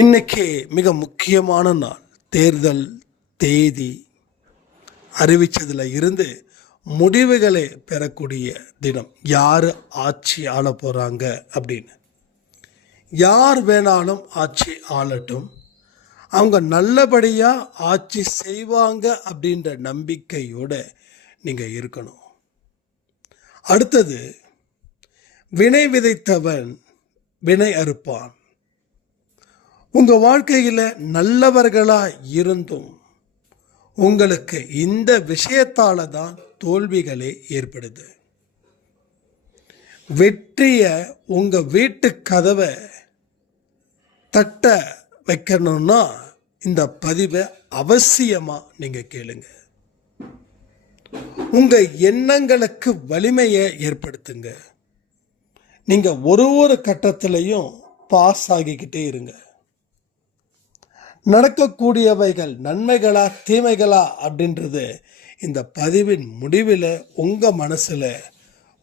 இன்னைக்கு மிக முக்கியமான நாள். தேர்தல் தேதி அறிவித்ததில் இருந்து முடிவுகளை பெறக்கூடிய தினம். யார் ஆட்சி ஆள போகிறாங்க அப்படின்னு. யார் வேணாலும் ஆட்சி ஆளட்டும், அவங்க நல்லபடியாக ஆட்சி செய்வாங்க அப்படின்ற நம்பிக்கையோடு நீங்கள் இருக்கணும். அடுத்தது, வினை விதைத்தவன் வினை அறுப்பான். உங்கள் வாழ்க்கையில் நல்லவர்களாக இருந்தும் உங்களுக்கு இந்த விஷயத்தால் தான் தோல்விகளே ஏற்படுது. வெற்றியை உங்கள் வீட்டு கதவை தட்ட வைக்கணும்னா இந்த பதிவை அவசியமாக நீங்கள் கேளுங்க. உங்கள் எண்ணங்களுக்கு வலிமையை ஏற்படுத்துங்க. நீங்கள் ஒரு கட்டத்திலையும் பாஸ் ஆகிக்கிட்டே இருங்க. நடக்கக்கூடியவைகள் நன்மைகளா தீமைகளா அப்படின்றது இந்த பதிவின் முடிவில் உங்கள் மனசில்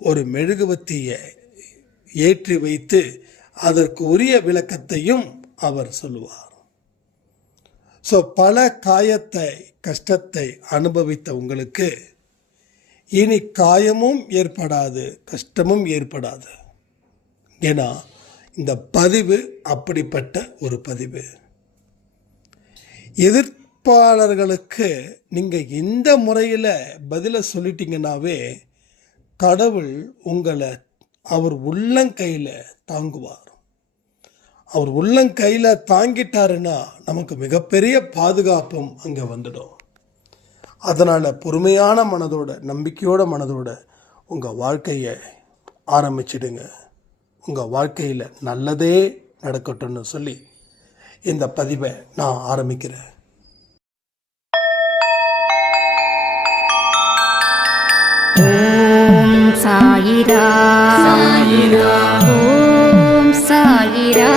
ஒரு மெழுகுவத்தியை ஏற்றி வைத்து அதற்கு உரிய விளக்கத்தையும் அவர் சொல்லுவார். ஸோ பல காயத்தை கஷ்டத்தை அனுபவித்த உங்களுக்கு இனி காயமும் ஏற்படாது, கஷ்டமும் ஏற்படாது. ஏன்னா இந்த பதிவு அப்படிப்பட்ட ஒரு பதிவு. எதிர்ப்பாளர்களுக்கு நீங்கள் இந்த முறையில் பதிலை சொல்லிட்டீங்கன்னாவே கடவுள் உங்களை அவர் உள்ளங்கையில் தாங்குவார். அவர் உள்ளங்கையில் தாங்கிட்டாருன்னா நமக்கு மிகப்பெரிய பாதுகாப்பும் அங்கே வந்துடும். அதனால் பொறுமையான மனதோட நம்பிக்கையோட மனதோட உங்கள் வாழ்க்கையை ஆரம்பிச்சிடுங்க. உங்கள் வாழ்க்கையில் நல்லதே நடக்கட்டும்னு சொல்லி இந்த பதிவை நான் ஆரம்பிக்கிறேன். ஓம் சாயிரா சாயிரா, ஓம் சாயிரா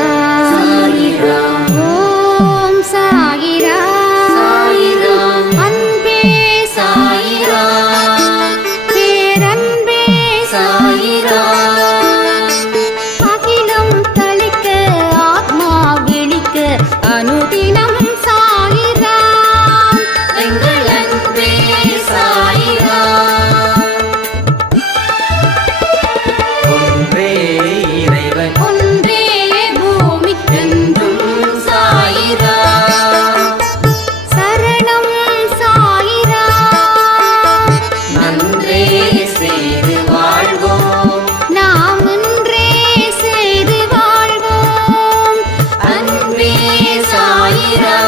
சாயிரா, ஓம் சாயிரா சாயிரா, அன்பே சாயிரா, பேரன்பே சாயிரா, அகிலம் தளிக்க ஆத்மா விழிக்க அனுதினம் சாயிரா, எங்கள் அன்பே சாயிரா. ஒன்றே இறைவன், ஒன்றே பூமிக்கென்றும் சாயிரா, சரணம் சாயிரா, நன்றே செய்து வாழ்வோம், நாம் ஒன்றே செய்து வாழ்வோம், அன்பே சாயிரா.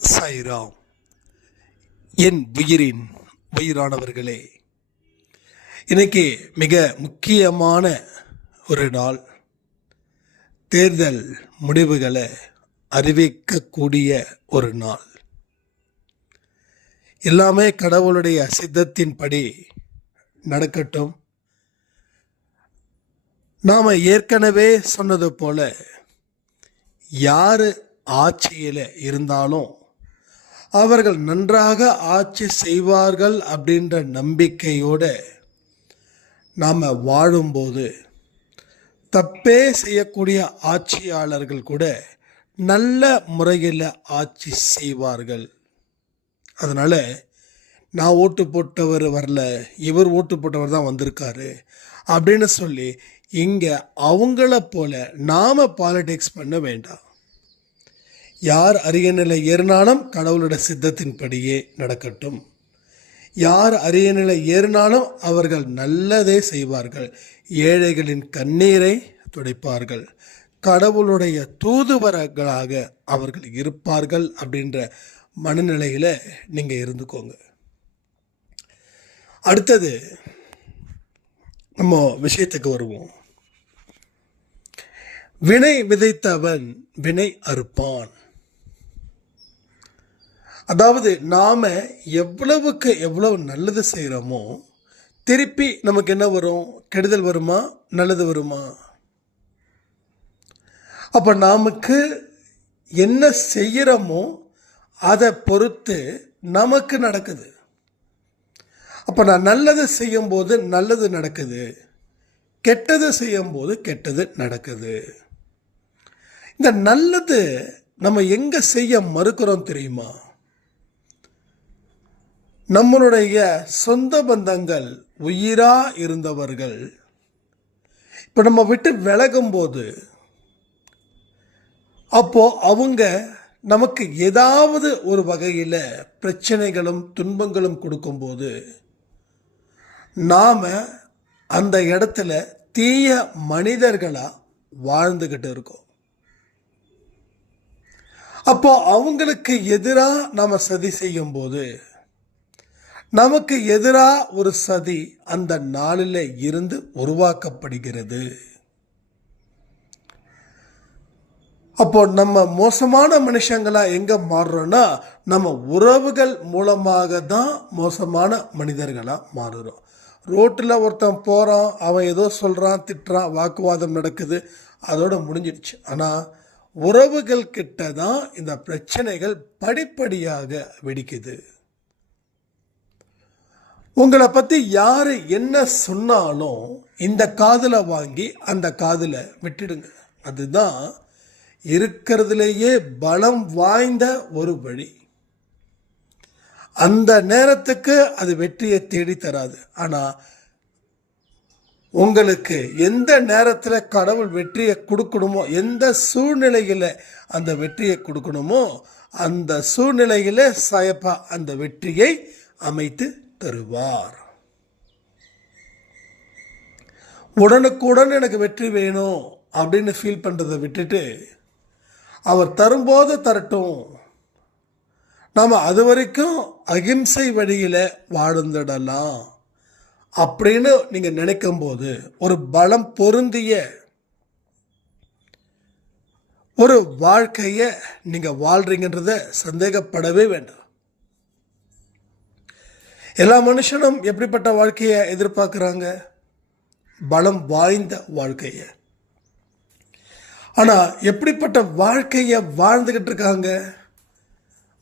சாய்ராம். என் உயிரின் உயிரானவர்களே, இன்னைக்கு மிக முக்கியமான ஒரு நாள். தேர்தல் முடிவுகளை அறிவிக்கக்கூடிய ஒரு நாள். எல்லாமே கடவுளுடைய சித்தத்தின்படி நடக்கட்டும். நாம் ஏற்கனவே சொன்னது போல யார் ஆட்சியில் இருந்தாலும் அவர்கள் நன்றாக ஆட்சி செய்வார்கள் அப்படின்ற நம்பிக்கையோடு நாம் வாழும்போது தப்பே செய்யக்கூடிய ஆட்சியாளர்கள் கூட நல்ல முறையில் ஆட்சி செய்வார்கள். அதனால் நான் ஓட்டு போட்டவர் வரல, இவர் ஓட்டு போட்டவர் தான் வந்திருக்காரு அப்படின்னு சொல்லி இங்கே அவங்கள போல நாம் பாலிடிக்ஸ் பண்ண வேண்டாம். யார் அரியணையில் ஏறினாலும் கடவுளோட சித்தத்தின்படியே நடக்கட்டும். யார் அரியணையில் ஏறினாலும் அவர்கள் நல்லதே செய்வார்கள். ஏழைகளின் கண்ணீரை துடைப்பார்கள். கடவுளுடைய தூதுவர்களாக அவர்கள் இருப்பார்கள் அப்படின்ற மனநிலையில் நீங்கள் இருந்துக்கோங்க. அடுத்தது நம்ம விஷயத்துக்கு வருவோம். வினை விதைத்தவன் வினை அறுப்பான். அதாவது நாம் எவ்வளவுக்கு எவ்வளவு நல்லது செய்கிறோமோ திருப்பி நமக்கு என்ன வரும்? கெடுதல் வருமா, நல்லது வருமா? அப்போ நமக்கு என்ன செய்கிறோமோ அதை பொறுத்து நமக்கு நடக்குது. அப்போ நான் நல்லது செய்யும்போது நல்லது நடக்குது, கெட்டது செய்யும்போது கெட்டது நடக்குது. இந்த நல்லது நம்ம எங்கே செய்ய மறுக்கிறோம் தெரியுமா? நம்மளுடைய சொந்த பந்தங்கள், உயிராக இருந்தவர்கள் இப்போ நம்ம விட்டு விலகும்போது, அப்போது அவங்க நமக்கு ஏதாவது ஒரு வகையில் பிரச்சனைகளும் துன்பங்களும் கொடுக்கும்போது நாம் அந்த இடத்துல தீய மனிதர்களாக வாழ்ந்துக்கிட்டு இருக்கோம். அப்போ அவங்களுக்கு எதிராக நாம் சதி செய்யும்போது நமக்கு எதிராக ஒரு சதி அந்த நாளில் இருந்து உருவாக்கப்படுகிறது. அப்போ நம்ம மோசமான மனுஷங்களாக எங்கே மாறுறோன்னா, நம்ம உறவுகள் மூலமாக தான் மோசமான மனிதர்களாக மாறுறோம். ரோட்டில் ஒருத்தன் போகிறான், அவன் ஏதோ சொல்கிறான், திட்டுறான், வாக்குவாதம் நடக்குது, அதோடு முடிஞ்சிடுச்சு. ஆனால் உறவுகள் கிட்ட தான் இந்த பிரச்சனைகள் படிப்படியாக வெடிக்குது. உங்களை பற்றி யார் என்ன சொன்னாலும் இந்த காதில் வாங்கி அந்த காதில் விட்டுடுங்க. அதுதான் இருக்கிறதுலேயே பலம் வாய்ந்த ஒரு வழி. அந்த நேரத்துக்கு அது வெற்றியை தேடி தராது. ஆனால் உங்களுக்கு எந்த நேரத்தில் கடவுள் வெற்றியை கொடுக்கணுமோ, எந்த சூழ்நிலையில் அந்த வெற்றியை கொடுக்கணுமோ, அந்த சூழ்நிலையில் சாயப்பா அந்த வெற்றியை அமைத்து தருவார். உடனுக்குடன் எனக்கு வெற்றி வேணும் அப்படின்னு ஃபீல் பண்ணுறதை விட்டுட்டு, அவர் தரும்போது தரட்டும், நாம் அது வரைக்கும் அகிம்சை வழியில் வாழ்ந்துடலாம் அப்படின்னு நீங்கள் நினைக்கும்போது ஒரு பலம் பொருந்திய ஒரு வாழ்க்கையை நீங்கள் வாழ்றீங்கன்றத சந்தேகப்படவே வேண்டாம். எல்லா மனுஷனும் எப்படிப்பட்ட வாழ்க்கையை எதிர்பார்க்குறாங்க? பலம் வாய்ந்த வாழ்க்கையை. ஆனால் எப்படிப்பட்ட வாழ்க்கையை வாழ்ந்துக்கிட்டு இருக்காங்க?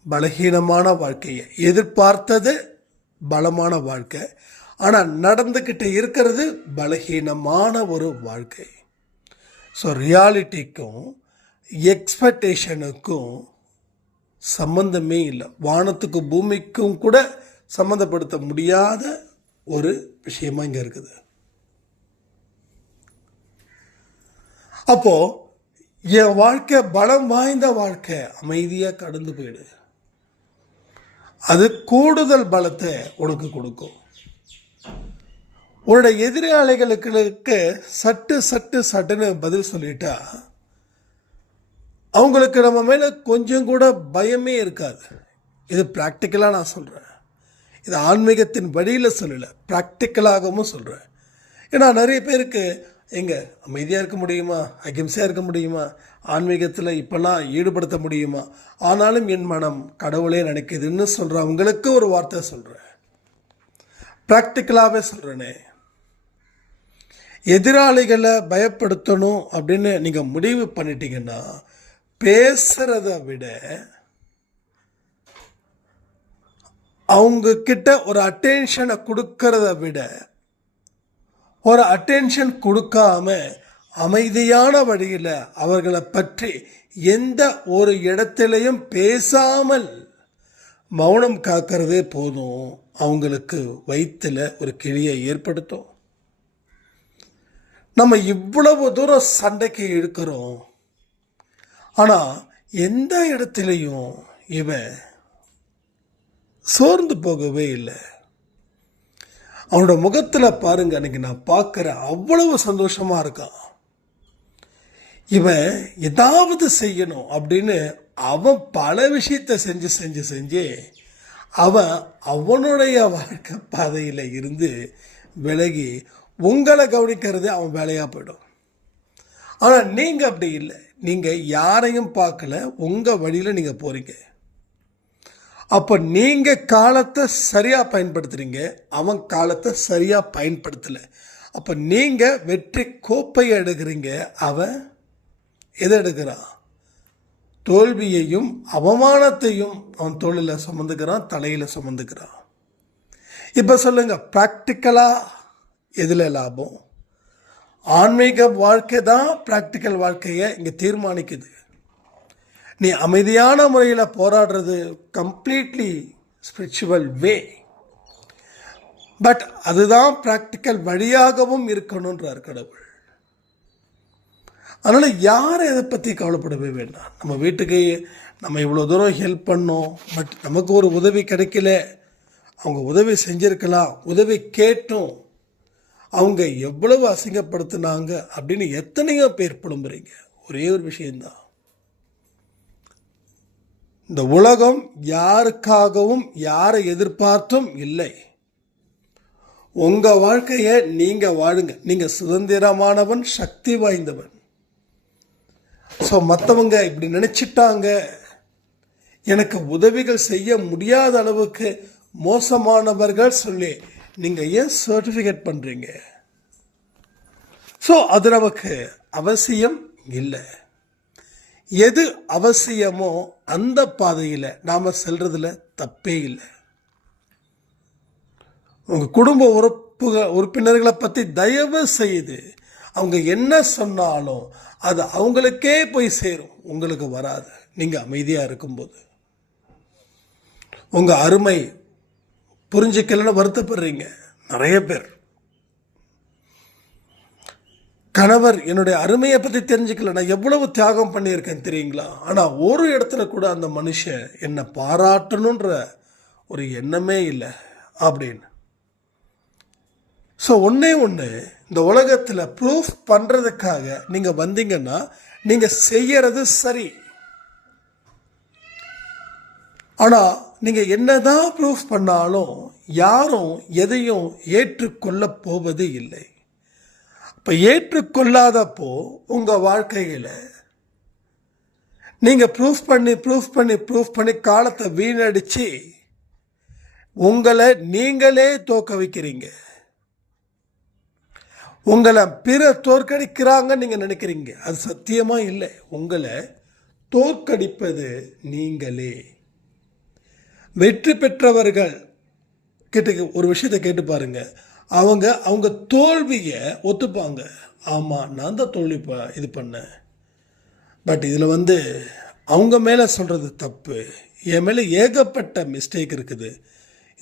பலகீனமான வாழ்க்கையை. எதிர்பார்த்தது பலமான வாழ்க்கை, ஆனால் நடந்துக்கிட்டு இருக்கிறது பலகீனமான ஒரு வாழ்க்கை. ஸோ ரியாலிட்டிக்கும் எக்ஸ்பெக்டேஷனுக்கும் சம்பந்தமே இல்லை. வானத்துக்கும் பூமிக்கும் கூட சம்மந்தப்படுத்த முடியாத ஒரு விஷயமா இங்கே இருக்குது. அப்போ என் வாழ்க்கை பலம் வாய்ந்த வாழ்க்கை, அமைதியாக கடந்து போயிடு. அது கூடுதல் பலத்தை உனக்கு கொடுக்கும். உன்னோட எதிராளிகளுக்கு சட்டுன்னு பதில் சொல்லிட்டா அவங்களுக்கு நம்ம மேலே கொஞ்சம் கூட பயமே இருக்காது. இது ப்ராக்டிக்கலாக நான் சொல்கிறேன். இது ஆன்மீகத்தின் வழியில் சொல்லலை, ப்ராக்டிக்கலாகவும் சொல்கிறேன். ஏன்னா நிறைய பேருக்கு எங்கே அமைதியாக இருக்க முடியுமா, அகிம்சையாக இருக்க முடியுமா, ஆன்மீகத்தில் இப்போல்லாம் ஈடுபடுத்த முடியுமா, ஆனாலும் என் மனம் கடவுளே நினைக்குதுன்னு சொல்கிறவங்களுக்கு ஒரு வார்த்தை சொல்கிறேன். ப்ராக்டிக்கலாகவே சொல்கிறேனே. எதிராளிகளை பயப்படுத்தணும் அப்படின்னு நீங்கள் முடிவு பண்ணிட்டீங்கன்னா, பேசுகிறத விட அவங்க கிட்ட ஒரு அட்டென்ஷனை கொடுக்கறத விட, ஒரு அட்டென்ஷன் கொடுக்காம அமைதியான வழியில் அவர்களை பற்றி எந்த ஒரு இடத்திலையும் பேசாமல் மௌனம் காக்கிறதே போதும், அவங்களுக்கு வயிற்றில் ஒரு கிழியை ஏற்படுத்தும். நம்ம இவ்வளவு தூரம் சண்டைக்கு இழுக்கிறோம், ஆனால் எந்த இடத்துலையும் இவன் சோர்ந்து போகவே இல்லை. அவனோட முகத்தில் பாருங்க, அன்னைக்கு நான் பார்க்குறேன், அவ்வளவு சந்தோஷமாக இருக்கான். இவன் ஏதாவது செய்யணும் அப்படின்னு அவன் பல விஷயத்தை செஞ்சு அவன் அவனுடைய வாழ்க்கை பாதையில் இருந்து விலகி உங்களை கவனிக்கிறது அவன் வேலையாக போயிடும். ஆனால் நீங்கள் அப்படி இல்லை. நீங்கள் யாரையும் பார்க்கல, உங்கள் வழியில் நீங்கள் போகிறீங்க. அப்போ நீங்கள் காலத்தை சரியாக பயன்படுத்துகிறீங்க, அவன் காலத்தை சரியாக பயன்படுத்தலை. அப்போ நீங்கள் வெற்றி கோப்பையை எடுக்கிறீங்க, அவன் எதை எடுக்கிறான்? தோல்வியையும் அவமானத்தையும் அவன் தோளில் சுமந்துக்கிறான், தலையில் சுமந்துக்கிறான். இப்போ சொல்லுங்க, ப்ராக்டிக்கலாக எதில் லாபம்? ஆன்மீக வாழ்க்கை தான் ப்ராக்டிக்கல் வாழ்க்கையை இங்கே தீர்மானிக்குது. நீ அமைதியான முறையில் போராடுறது கம்ப்ளீட்லி ஸ்பிரிச்சுவல் வே. பட் அதுதான் ப்ராக்டிக்கல் வழியாகவும் இருக்கணுன்றார் கடவுள். அதனால் யாரும் இதை பற்றி கவலைப்படவே வேண்டாம். நம்ம வீட்டுக்கு நம்ம இவ்வளோ தூரம் ஹெல்ப் பண்ணோம், பட் நமக்கு ஒரு உதவி கிடைக்கல. அவங்க உதவி செஞ்சுருக்கலாம், உதவி கேட்டோம், அவங்க எவ்வளவு அசிங்கப்படுத்தினாங்க அப்படின்னு எத்தனையோ பேர் புலம்புறீங்க. ஒரே ஒரு விஷயந்தான், இந்த உலகம் யாருக்காகவும் யாரை எதிர்பார்த்தும் இல்லை. உங்கள் வாழ்க்கையை நீங்கள் வாழுங்க. நீங்கள் சுதந்திரமானவன், சக்தி வாய்ந்தவன். ஸோ மற்றவங்க இப்படி நினச்சிட்டாங்க, எனக்கு உதவிகள் செய்ய முடியாத அளவுக்கு மோசமானவர்கள் சொல்லி நீங்கள் ஏன் சர்டிஃபிகேட் பண்ணுறீங்க? ஸோ அது நமக்கு அவசியம் இல்லை. எது அவசியமோ அந்த பாதையில் நாம் செல்றதுல தப்பே இல்லை. உங்கள் குடும்ப உறுப்பினர்களை பற்றி தயவு செய்து அவங்க என்ன சொன்னாலும் அது அவங்களுக்கே போய் சேரும், உங்களுக்கு வராது. நீங்கள் அமைதியாக இருக்கும்போது உங்கள் அருமை புரிஞ்சிக்கலன்னு வருத்தப்படுறீங்க நிறைய பேர். கணவர் என்னுடைய அருமையை பற்றி தெரிஞ்சுக்கல, நான் எவ்வளவு தியாகம் பண்ணியிருக்கேன் தெரியுங்களா, ஆனால் ஒரு இடத்துல கூட அந்த மனுஷன் என்னை பாராட்டணுன்ற ஒரு எண்ணமே இல்லை அப்படின்னு. ஸோ ஒன்றே ஒன்று, இந்த உலகத்தில் ப்ரூஃப் பண்ணுறதுக்காக நீங்கள் வந்தீங்கன்னா நீங்கள் செய்யறது சரி. ஆனால் நீங்கள் என்னதான் ப்ரூஃப் பண்ணாலும் யாரும் எதையும் ஏற்றுக்கொள்ள போவது இல்லை. இப்போ ஏற்றுக்கொள்ளாதப்போ உங்கள் வாழ்க்கையில் நீங்கள் ப்ரூஃப் பண்ணி காலத்தை வீணடிச்சு உங்களை நீங்களே தோக்க வைக்கிறீங்க. உங்களை பிற தோற்கடிக்கிறாங்க நீங்கள் நினைக்கிறீங்க, அது சத்தியமாக இல்லை. உங்களை தோற்கடிப்பது நீங்களே. வெற்றி பெற்றவர்கள் கிட்ட ஒரு விஷயத்தை கேட்டு பாருங்க, அவங்க தோல்வியை ஒத்துப்பாங்க. ஆமாம், நான் தான் தோல்வி இது பண்ணேன், பட் இதில் அவங்க மேலே சொல்கிறது தப்பு, என் மேலே ஏகப்பட்ட மிஸ்டேக் இருக்குது,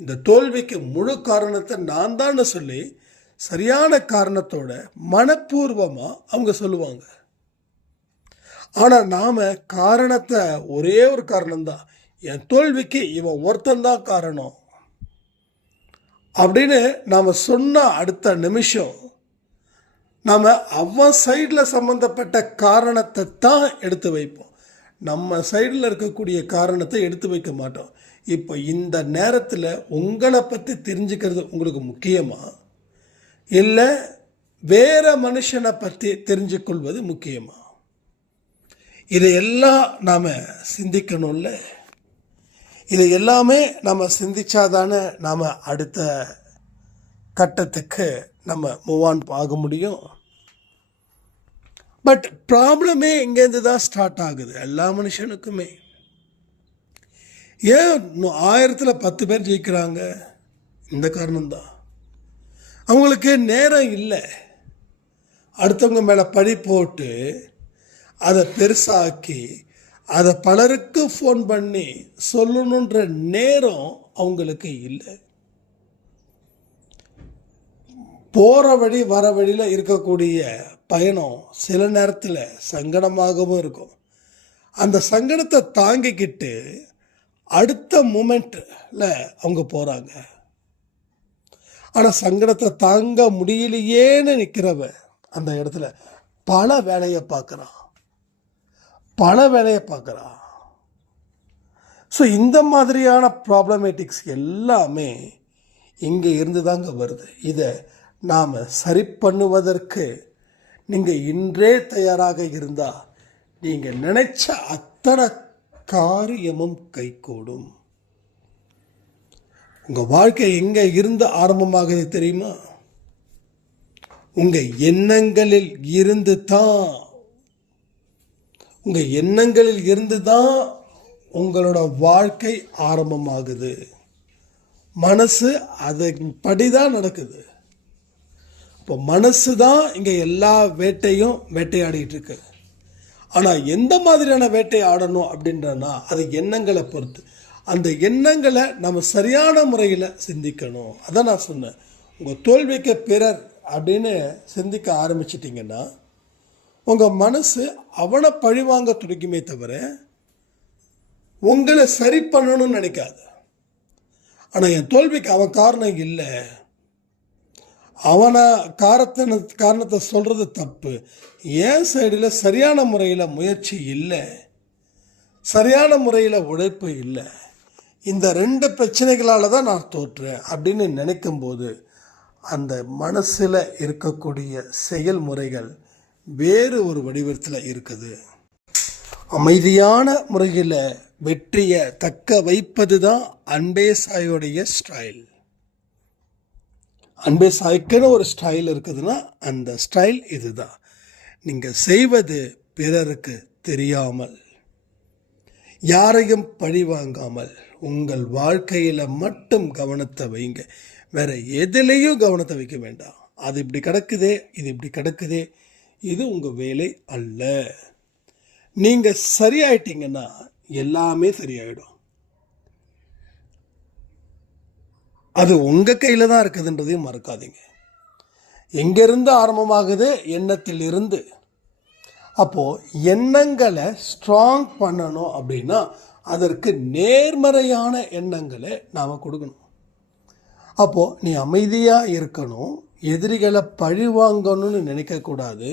இந்த தோல்விக்கு முழு காரணத்தை நான் தான் சொல்லி சரியான காரணத்தோட மனப்பூர்வமாக அவங்க சொல்லுவாங்க. ஆனால் நாம் காரணத்தை ஒரே ஒரு காரணம்தான், என் தோல்விக்கு இவன் ஒருத்தந்தான் காரணம் அப்படின்னு நாம் சொன்ன அடுத்த நிமிஷம் நாம் அவன் சைடில் சம்மந்தப்பட்ட காரணத்தை தான் எடுத்து வைப்போம். நம்ம சைடில் இருக்கக்கூடிய காரணத்தை எடுத்து வைக்க மாட்டோம். இப்போ இந்த நேரத்தில் உங்களை பற்றி தெரிஞ்சுக்கிறது உங்களுக்கு முக்கியமாக, இல்லை வேற மனுஷனை பற்றி தெரிஞ்சு கொள்வது முக்கியமா? இதையெல்லாம் நாம் சிந்திக்கணும்ல. இதை எல்லாமே நம்ம சிந்திச்சாதானே நாம் அடுத்த கட்டத்துக்கு நம்ம மூவ் ஆன் ஆக முடியும். பட் ப்ராப்ளமே இங்கேருந்து தான் ஸ்டார்ட் ஆகுது எல்லா மனுஷனுக்குமே. ஏன் 1000 பேர் ஜெயிக்கிறாங்க? இந்த காரணம்தான், அவங்களுக்கு நேரம் இல்லை. அடுத்தவங்க மேலே பழி போட்டு அதை பெருசாக்கி அதை பலருக்கு ஃபோன் பண்ணி சொல்லணுன்ற நேரம் அவங்களுக்கு இல்லை. போகிற வழி வர வழியில் இருக்கக்கூடிய பயணம் சில நேரத்தில் சங்கடமாகவும் இருக்கும். அந்த சங்கடத்தை தாங்கிக்கிட்டு அடுத்த மூமெண்ட்டில் அவங்க போகிறாங்க. ஆனால் சங்கடத்தை தாங்க முடியலையேன்னு நிற்கிறவ அந்த இடத்துல பல வேலையை பார்க்குறான். ஸோ இந்த மாதிரியான ப்ராப்ளமேட்டிக்ஸ் எல்லாமே இங்கே இருந்து தாங்க வருது. இதை நாம் சரி பண்ணுவதற்கு நீங்கள் இன்றே தயாராக இருந்தால் நீங்கள் நினைச்ச அத்தனை காரியமும் கைகூடும். உங்கள் வாழ்க்கை எங்கே இருந்து ஆரம்பமாகுது தெரியுமா? உங்கள் எண்ணங்களில் இருந்து தான் உங்களோட வாழ்க்கை ஆரம்பமாகுது. மனசு அதன்படி தான் நடக்குது. இப்போ மனசு தான் இங்கே எல்லா வேட்டையும் வேட்டையாடிட்டு இருக்கு. ஆனால் எந்த மாதிரியான வேட்டை ஆடணும் அப்படின்றனா அது எண்ணங்களை பொறுத்து. அந்த எண்ணங்களை நம்ம சரியான முறையில் சிந்திக்கணும். அதான் நான் சொன்னேன், உங்கள் தோல்விக்கு பிறர் அப்படின்னு சிந்திக்க ஆரம்பிச்சிட்டிங்கன்னா உங்கள் மனசு அவனை பழிவாங்க துடிக்குமே தவிர உங்களை சரி பண்ணணும்னு நினைக்காது. ஆனால் என் தோல்விக்கு அவன் காரணம் இல்லை, அவனை காரணத்தை சொல்கிறது தப்பு, என் சைடில் சரியான முறையில் முயற்சி இல்லை, சரியான முறையில் உழைப்பு இல்லை, இந்த 2 பிரச்சனைகளால் தான் நான் தோற்றுறேன் அப்படின்னு நினைக்கும்போது அந்த மனசில் இருக்கக்கூடிய செயல்முறைகள் வேறு ஒரு வடிவத்தில் இருக்குது. அமைதியான முறையில் வெற்றியை தக்க வைப்பது தான் அன்பே சாயோடைய ஸ்டைல். அன்பே சாய்க்குன்னு ஒரு ஸ்டைல் இருக்குதுன்னா அந்த ஸ்டைல் இதுதான். நீங்கள் செய்வது பிறருக்கு தெரியாமல், யாரையும் பழி வாங்காமல் உங்கள் வாழ்க்கையில் மட்டும் கவனத்தை வைங்க. வேற எதுலேயும் கவனத்தை வைக்க வேண்டாம். அது இப்படி கிடக்குதே, இது இப்படி கிடக்குதே, இது உங்கள் வேலை அல்ல. நீங்கள் சரியாயிட்டீங்கன்னா எல்லாமே சரியாயிடும். அது உங்கள் கையில் தான் இருக்குதுன்றதையும் மறக்காதீங்க. எங்கேருந்து ஆரம்பமாகுது? எண்ணத்தில் இருந்து. அப்போது எண்ணங்களை ஸ்ட்ராங் பண்ணணும் அப்படின்னா அதற்கு நேர்மறையான எண்ணங்களை நாம் கொடுக்கணும். அப்போது நீ அமைதியாக இருக்கணும், எதிரிகளை பழி வாங்கணும்னு நினைக்கக்கூடாது.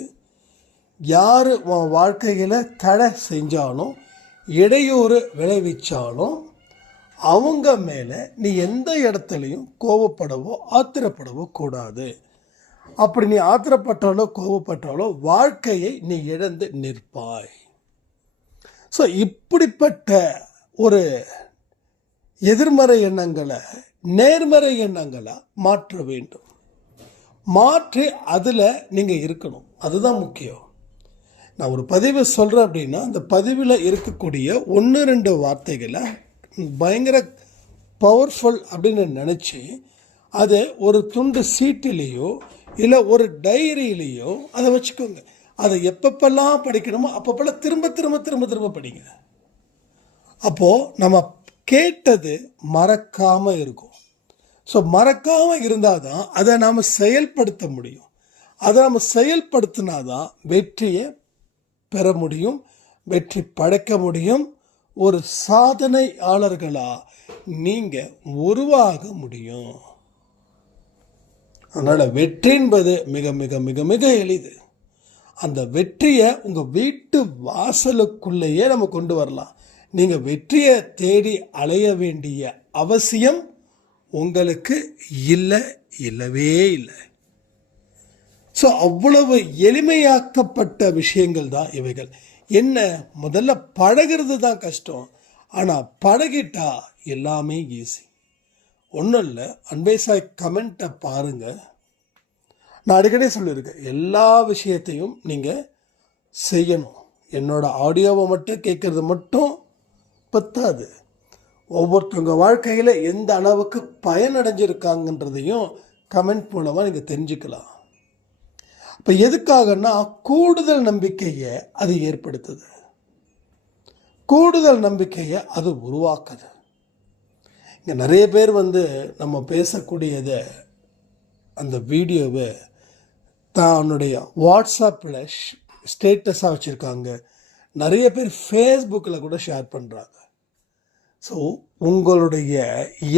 யார் உன் வாழ்க்கையில் தடை செஞ்சாலும் இடையூறு விளைவிச்சாலும் அவங்க மேலே நீ எந்த இடத்துலையும் கோபப்படவோ ஆத்திரப்படவோ கூடாது. அப்படி நீ ஆத்திரப்பட்டாலோ கோபப்பட்டாலோ வாழ்க்கையை நீ இழந்து நிற்பாய். ஸோ இப்படிப்பட்ட ஒரு எதிர்மறை எண்ணங்களை நேர்மறை எண்ணங்களை மாற்ற வேண்டும். மாற்றி அதில் நீங்கள் இருக்கணும், அதுதான் முக்கியம். நான் ஒரு பதிவை சொல்கிறேன் அப்படின்னா அந்த பதிவில் இருக்கக்கூடிய 1-2 வார்த்தைகளை பயங்கர பவர்ஃபுல் அப்படின்னு நினச்சி அதை ஒரு துண்டு சீட்டிலேயோ இல்லை ஒரு டைரியிலேயோ அதை வச்சுக்கோங்க. அதை எப்பப்பெல்லாம் படிக்கணுமோ அப்பப்பெல்லாம் திரும்ப திரும்ப திரும்ப திரும்ப படிங்க. அப்போது நம்ம கேட்டது மறக்காமல் இருக்கும். ஸோ மறக்காமல் இருந்தால் தான் அதை நாம் செயல்படுத்த முடியும். அதை நம்ம செயல்படுத்தினா தான் வெற்றியை பெற முடியும், வெற்றி படைக்க முடியும், ஒரு சாதனையாளர்களாக நீங்கள் உருவாக முடியும். அதனால் வெற்றி என்பது மிக மிக மிக மிக எளிது. அந்த வெற்றியை உங்கள் வீட்டு வாசலுக்குள்ளேயே நம்ம கொண்டு வரலாம். நீங்கள் வெற்றியை தேடி அலைய வேண்டிய அவசியம் உங்களுக்கு இல்லவே இல்லை. ஸோ அவ்வளவு எளிமையாக்கப்பட்ட விஷயங்கள் தான் இவைகள். என்ன, முதல்ல பழகிறது தான் கஷ்டம், ஆனால் பழகிட்டா எல்லாமே ஈஸி. ஒன்றும் இல்லை, அன்பே சாய் கமெண்ட்டை பாருங்கள். நான் அடிக்கடி சொல்லியிருக்கேன், எல்லா விஷயத்தையும் நீங்கள் செய்யணும். என்னோடய ஆடியோவை மட்டும் கேட்குறது மட்டும் பத்தாது. ஒவ்வொருத்தவங்க வாழ்க்கையில் எந்த அளவுக்கு பயனடைஞ்சிருக்காங்கன்றதையும் கமெண்ட் மூலமாக நீங்கள் தெரிஞ்சுக்கலாம். இப்போ எதுக்காகன்னா கூடுதல் நம்பிக்கையை அது ஏற்படுத்துது, கூடுதல் நம்பிக்கையை அது உருவாக்குது. இங்கே நிறைய பேர் நம்ம பேசக்கூடியதை அந்த வீடியோவை தன்னுடைய வாட்ஸ்அப்பில் ஸ்டேட்டஸாக வச்சுருக்காங்க. நிறைய பேர் ஃபேஸ்புக்கில் கூட ஷேர் பண்ணுறாங்க. ஸோ உங்களுடைய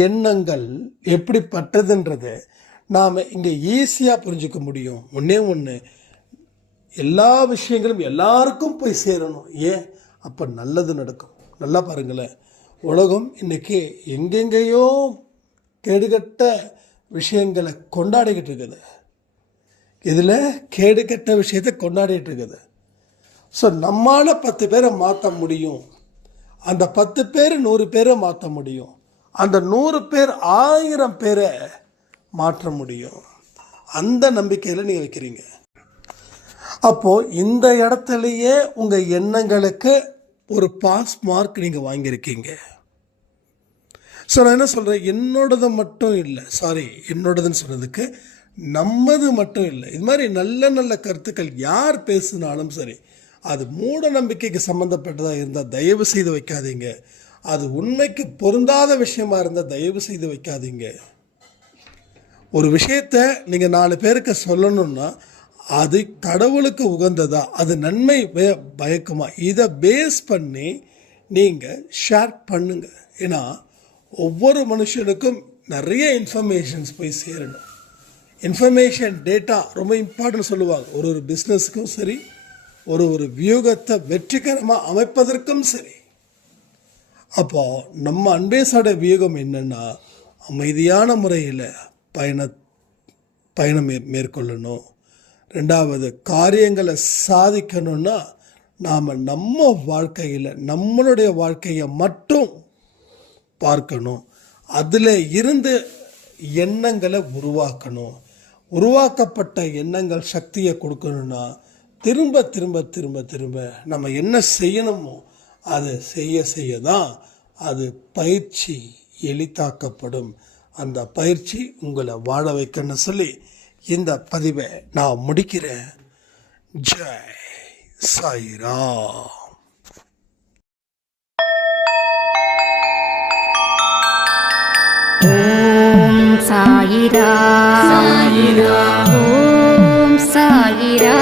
எண்ணங்கள் எப்படிப்பட்டதுன்றதை நாம் இங்கே ஈஸியாக புரிஞ்சுக்க முடியும். ஒன்று எல்லா விஷயங்களும் எல்லாருக்கும் போய் சேரணும். ஏன்? அப்போ நல்லது நடக்கும். நல்லா பாருங்களேன், உலகம் இன்றைக்கி எங்கெங்கேயோ கேடுகட்ட விஷயங்களை கொண்டாடிக்கிட்டு இருக்குது. இதில் கேடுகட்ட விஷயத்தை கொண்டாடிட்டு இருக்குது. ஸோ நம்மால் 10 பேரை மாற்ற முடியும், அந்த 10 பேர் 100 பேரை மாற்ற முடியும், அந்த 100 பேர் 1000 பேரை மாற்ற முடியும். அந்த நம்பிக்கையில் நீங்கள் வைக்கிறீங்க. அப்போது இந்த இடத்துலையே உங்கள் எண்ணங்களுக்கு ஒரு பாஸ் மார்க் நீங்கள் வாங்கியிருக்கீங்க. ஸோ நான் என்ன சொல்கிறேன், என்னோடது மட்டும் இல்லை, என்னோடதுன்னு சொன்னதுக்கு நம்மது மட்டும் இல்லை. இது மாதிரி நல்ல நல்ல கருத்துக்கள் யார் பேசினாலும் சரி, அது மூட நம்பிக்கைக்கு சம்மந்தப்பட்டதாக இருந்தால் தயவு செய்து வைக்காதீங்க. அது உண்மைக்கு பொருந்தாத விஷயமா இருந்தால் தயவு செய்து வைக்காதீங்க. ஒரு விஷயத்தை நீங்கள் 4 பேருக்கு சொல்லணும்னா அது கடவுளுக்கு உகந்ததா, அது நன்மை பயக்குமா, இதை பேஸ் பண்ணி நீங்கள் ஷேர் பண்ணுங்க. ஏன்னா ஒவ்வொரு மனுஷனுக்கும் நிறைய இன்ஃபர்மேஷன்ஸ் போய் சேரணும். இன்ஃபர்மேஷன் டேட்டா ரொம்ப இம்பார்ட்டன்ட் சொல்லுவாங்க. ஒரு பிஸ்னஸுக்கும் சரி, ஒரு வியூகத்தை வெற்றிகரமாக அமைப்பதற்கும் சரி. அப்போ நம்ம அன்பேசாட வியூகம் என்னென்னா, அமைதியான முறையில் பயணம் மேற்கொள்ளணும். 2வது, காரியங்களை சாதிக்கணும்னா நாம் நம்ம வாழ்க்கையில் நம்மளுடைய வாழ்க்கையை மட்டும் பார்க்கணும். அதில் இருந்து எண்ணங்களை உருவாக்கணும். உருவாக்கப்பட்ட எண்ணங்கள் சக்தியை கொடுக்கணும்னா திரும்ப திரும்ப திரும்ப திரும்ப நம்ம என்ன செய்யணுமோ அதை செய்ய தான் அது பயிற்சி எளிதாக்கப்படும். அந்த பயிற்சி உங்களை வாழ வைக்கணும்னு சொல்லி இந்த பதிவை நான் முடிக்கிறேன். ஜெய் சாய்ராம். ஓம் சாயிரா. சாயிரா. ஓம் சாயிரா.